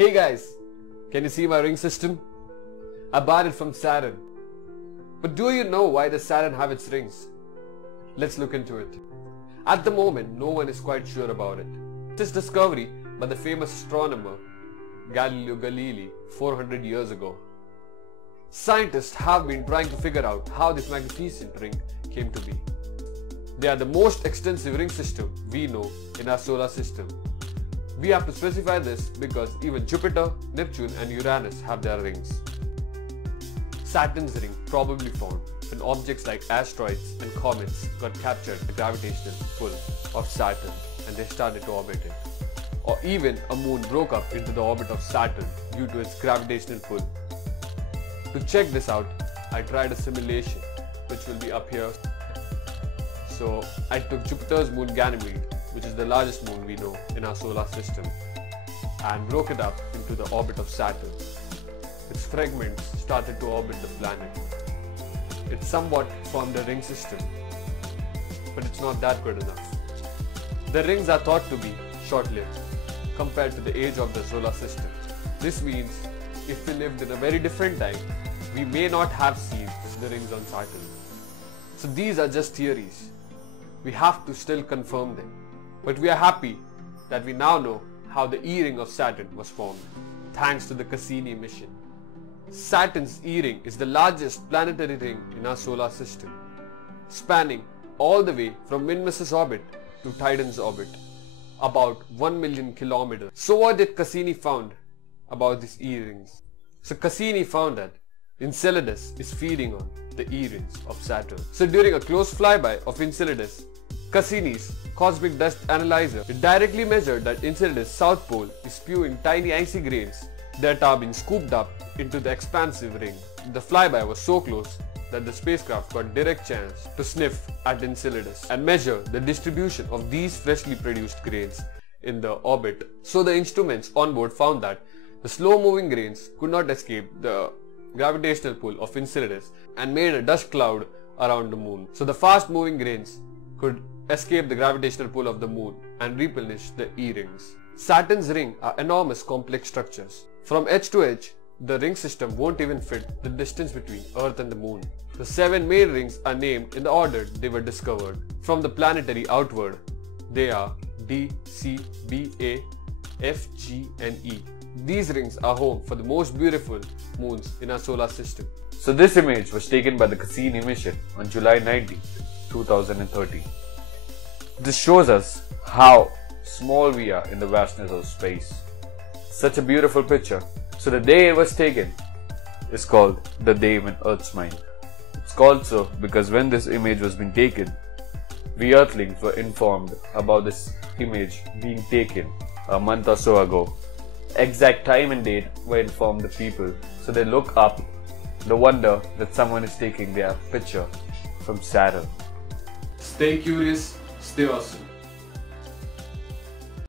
Hey guys, can you see my ring system? I bought it from Saturn. But do you know why does Saturn have its rings? Let's look into it. At the moment, no one is quite sure about it. This discovery by the famous astronomer Galileo Galilei 400 years ago. Scientists have been trying to figure out how this magnificent ring came to be. They are the most extensive ring system we know in our solar system. We have to specify this because even Jupiter, Neptune and Uranus have their rings. Saturn's ring probably found when objects like asteroids and comets got captured by the gravitational pull of Saturn and they started to orbit it. Or even a moon broke up into the orbit of Saturn due to its gravitational pull. To check this out, I tried a simulation which will be up here. So I took Jupiter's moon Ganymede, which is the largest moon we know in our solar system, and broke it up into the orbit of Saturn. Its fragments started to orbit the planet. It somewhat formed a ring system, but it's not that good enough. The rings are thought to be short-lived compared to the age of the solar system. This means if we lived in a very different time, we may not have seen the rings on Saturn. So these are just theories. We have to still confirm them. But we are happy that we now know how the E-ring of Saturn was formed, thanks to the Cassini mission. Saturn's E-ring is the largest planetary ring in our solar system, spanning all the way from Mimas' orbit to Titan's orbit, about 1 million kilometers. So what did Cassini found about these E-rings? So Cassini found that Enceladus is feeding on the E-rings of Saturn. So during a close flyby of Enceladus, Cassini's cosmic dust analyzer directly measured that Enceladus' south pole is spewing tiny icy grains that are being scooped up into the expansive ring. The flyby was so close that the spacecraft got direct chance to sniff at Enceladus and measure the distribution of these freshly produced grains in the orbit. So the instruments on board found that the slow-moving grains could not escape the gravitational pull of Enceladus and made a dust cloud around the moon. So the fast-moving grains could escape the gravitational pull of the moon and replenish the E-rings. Saturn's ring are enormous complex structures. From edge to edge, the ring system won't even fit the distance between Earth and the moon. The 7 main rings are named in the order they were discovered. From the planetary outward, they are D, C, B, A, F, G and E. These rings are home for the most beautiful moons in our solar system. So this image was taken by the Cassini mission on July 19, 2013. This shows us how small we are in the vastness of space. Such a beautiful picture. So the day it was taken is called the day when Earth's mind. It's called so because when this image was being taken, we Earthlings were informed about this image being taken a month or so ago. Exact time and date were informed the people, so they look up, they wonder that someone is taking their picture from Saturn. Stay curious, stay awesome.